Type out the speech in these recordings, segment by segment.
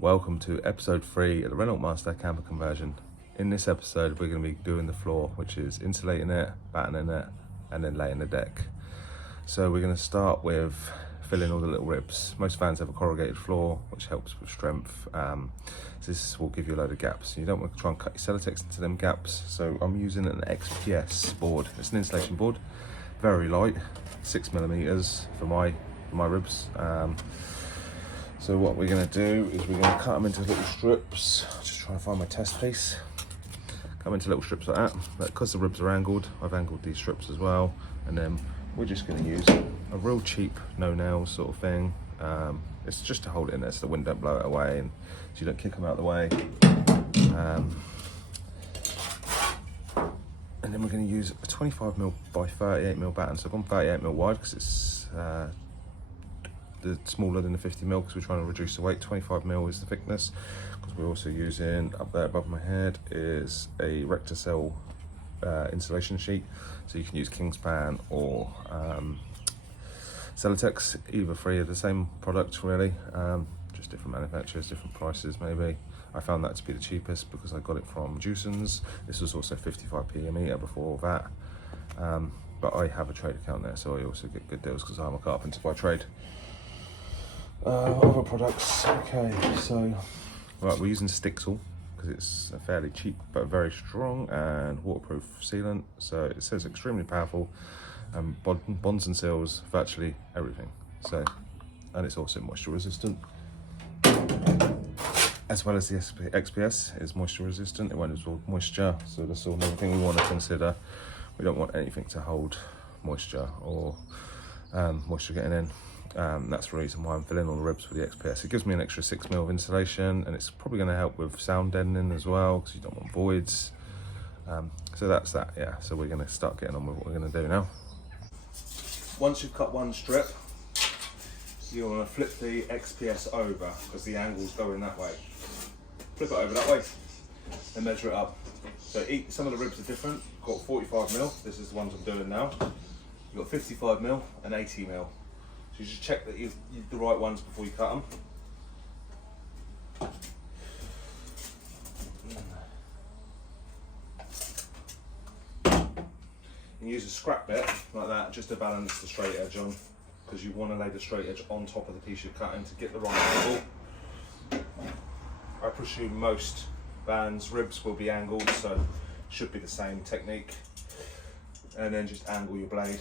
Welcome to episode 3 of the Renault Master camper conversion. In this episode we're going to be doing the floor, which is insulating it, battening it and then laying the deck. So we're going to start with filling all the little ribs. Most vans have a corrugated floor which helps with strength. So this will give you a load of gaps. You don't want to try and cut your Celotex into them gaps. So I'm using an XPS board. It's an insulation board, very light, 6mm for my ribs. So what we're going to do is we're going to cut them into little strips. Just trying to find my test piece. Cut them into little strips like that. But because the ribs are angled, I've angled these strips as well. And then we're just going to use a real cheap no nails sort of thing. It's just to hold it in there so the wind don't blow it away and so you don't kick them out of the way. And then we're going to use a 25mm by 38mm batten. So I've gone 38mm wide because it's smaller than the 50mm because we're trying to reduce the weight. 25mm is the thickness because we're also using, up there above my head is a Rectacell insulation sheet, so you can use Kingspan or Celotex. Either three are the same product really, just different manufacturers, different prices maybe. I found that to be the cheapest because I got it from Juicens. This was also 55p a metre before that, but I have a trade account there, so I also get good deals because I'm a carpenter by trade. Other products, okay, so right, we're using Stixall because it's a fairly cheap but very strong and waterproof sealant. So it says extremely powerful and bonds and seals virtually everything. So, and it's also moisture resistant, as well as the XPS is moisture resistant. It won't absorb moisture, so that's all another thing we want to consider. We don't want anything to hold moisture or moisture getting in. That's the reason why I'm filling all the ribs with the XPS. It gives me an extra 6mm of insulation, and it's probably going to help with sound deadening as well because you don't want voids. So that's that, yeah. So we're going to start getting on with what we're going to do now. Once you've cut one strip, you want to flip the XPS over because the angle's going that way. Flip it over that way and measure it up. So some of the ribs are different. I've got 45mm, this is the ones I'm doing now. You've got 55mm and 80mm. So you just check that you've the right ones before you cut them. You use a scrap bit like that just to balance the straight edge on, because you want to lay the straight edge on top of the piece you're cutting to get the right angle. I presume most vans' ribs will be angled, so it should be the same technique. And then just angle your blade.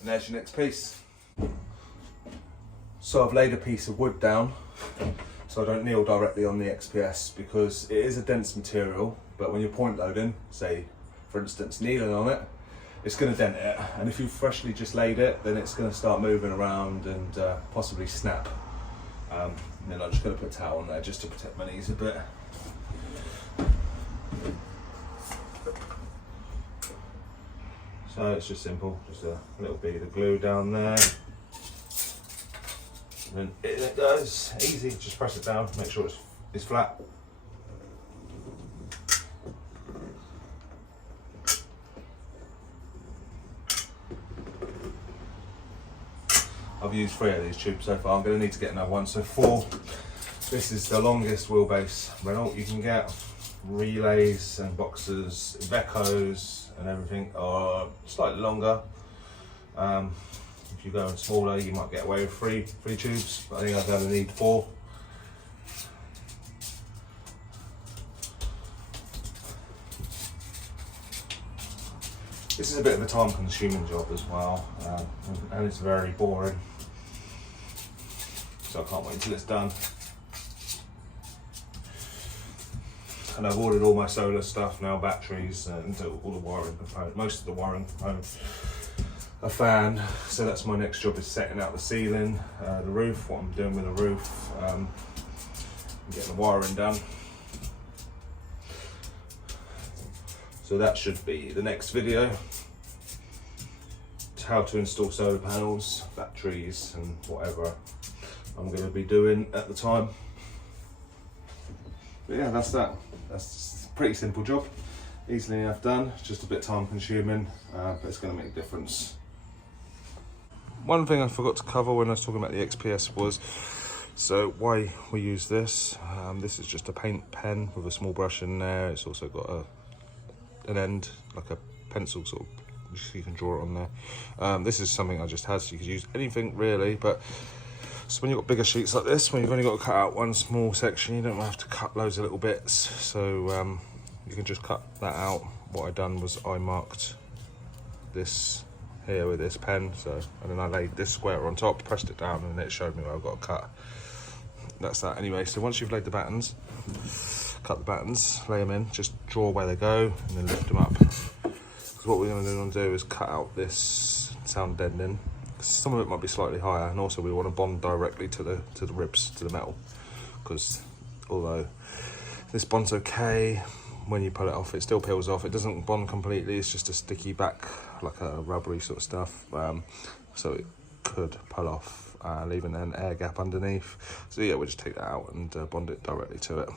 And there's your next piece. So I've laid a piece of wood down so I don't kneel directly on the XPS because it is a dense material, but when you're point loading, say for instance kneeling on it, it's going to dent it, and if you've freshly just laid it, then it's going to start moving around and possibly snap. And then I'm just going to put a towel on there just to protect my knees a bit. So it's just simple, just a little bit of glue down there. And then it goes, easy, just press it down, make sure it's flat. I've used 3 of these tubes so far. I'm going to need to get another one. So 4. This is the longest wheelbase Renault you can get. Relays and boxes, Vecos and everything are slightly longer. If you're going smaller, you might get away with 3 tubes, but I think I'm going to need 4. This is a bit of a time-consuming job as well, and it's very boring. So I can't wait until it's done. And I've ordered all my solar stuff now, batteries and all the wiring components, most of the wiring components. A fan, so that's my next job, is setting out the ceiling, the roof, what I'm doing with the roof, getting the wiring done. So that should be the next video. It's how to install solar panels, batteries and whatever I'm going to be doing at the time. But yeah, that's that. That's a pretty simple job. Easily enough done, just a bit time consuming, but it's going to make a difference. One thing I forgot to cover when I was talking about the XPS was, so why we use this. This is just a paint pen with a small brush in there. It's also got an end, like a pencil sort of, so you can draw it on there. This is something I just had, so you could use anything really, but so when you've got bigger sheets like this, when you've only got to cut out one small section, you don't have to cut loads of little bits, so you can just cut that out. What I done was I marked this here with this pen, so, and then I laid this square on top, pressed it down, and it showed me where I've got to cut. That's that anyway. So once you've laid the battens, cut the battens, lay them in, just draw where they go, and then lift them up. Because what we're going to do is cut out this sound deadening. Some of it might be slightly higher, and also we want to bond directly to the ribs, to the metal. Because although this bond's okay, when you pull it off, it still peels off. It doesn't bond completely, it's just a sticky back, like a rubbery sort of stuff. So it could pull off, leaving an air gap underneath. So yeah, we'll just take that out and bond it directly to it.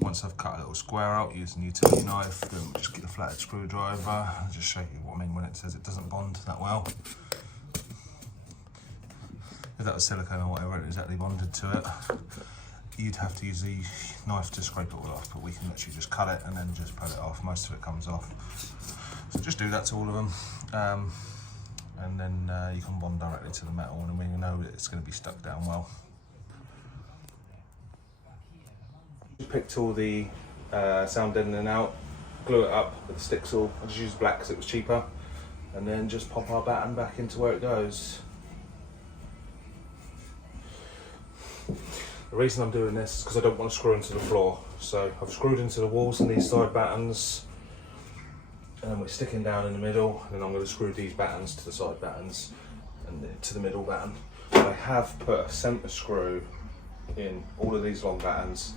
Once I've cut a little square out using a utility knife, then we'll just get a flathead screwdriver and just show you what I mean when it says it doesn't bond that well. If that was silicone or whatever, it exactly bonded to it, you'd have to use the knife to scrape it all off, but we can literally just cut it and then just pull it off. Most of it comes off. So just do that to all of them, and then you can bond directly to the metal, and we know that it's going to be stuck down well. Picked all the sound deadening out, glue it up with a Stixall. I just used black because it was cheaper, and then just pop our batten back into where it goes. The reason I'm doing this is because I don't want to screw into the floor. So I've screwed into the walls and these side battens, and then we're sticking down in the middle, and then I'm going to screw these battens to the side battens and to the middle batten. I have put a centre screw in all of these long battens,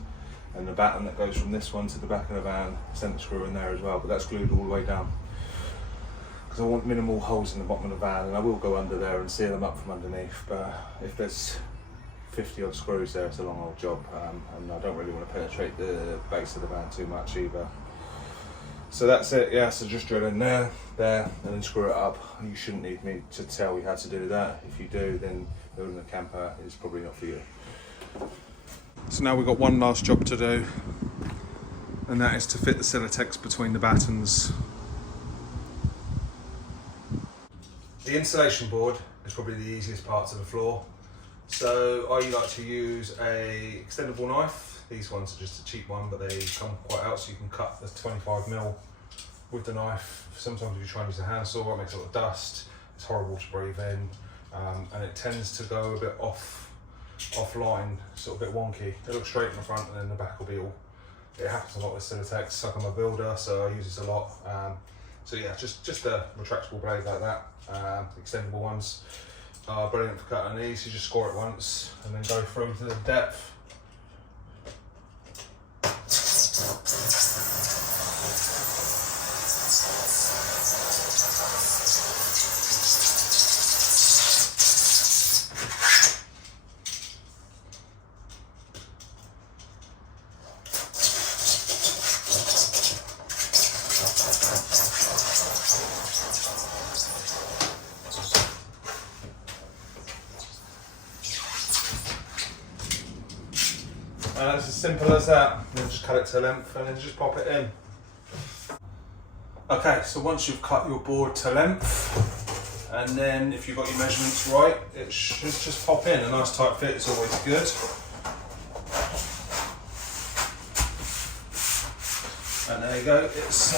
and the batten that goes from this one to the back of the van, centre screw in there as well, but that's glued all the way down. Because I want minimal holes in the bottom of the van, and I will go under there and seal them up from underneath, but if there's 50 odd screws there, it's a long old job, and I don't really want to penetrate the base of the van too much either. So that's it, yeah, so just drill in there, and then screw it up. You shouldn't need me to tell you how to do that. If you do, then building a camper is probably not for you. So now we've got one last job to do, and that is to fit the Silatex between the battens. The insulation board is probably the easiest part of the floor. So I like to use a extendable knife. These ones are just a cheap one, but they come quite out, so you can cut the 25mm with the knife. Sometimes if you try and use a handsaw, it makes a lot of dust. It's horrible to breathe in, and it tends to go a bit offline, sort of a bit wonky. It looks straight in the front, and then the back will be all. It happens a lot with Silatex. I'm a builder, so I use this a lot. So yeah, just a retractable blade like that. Extendable ones are brilliant for cutting these. You just score it once and then go through to the depth. And it's as simple as that. Then just cut it to length and then just pop it in. Okay, so once you've cut your board to length, and then if you've got your measurements right, it should just pop in. A nice tight fit is always good. And there you go, it's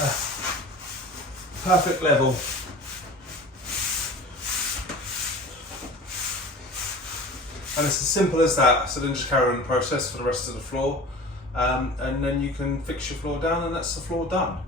perfect level. And it's as simple as that. So then just carry on the process for the rest of the floor, and then you can fix your floor down, and that's the floor done.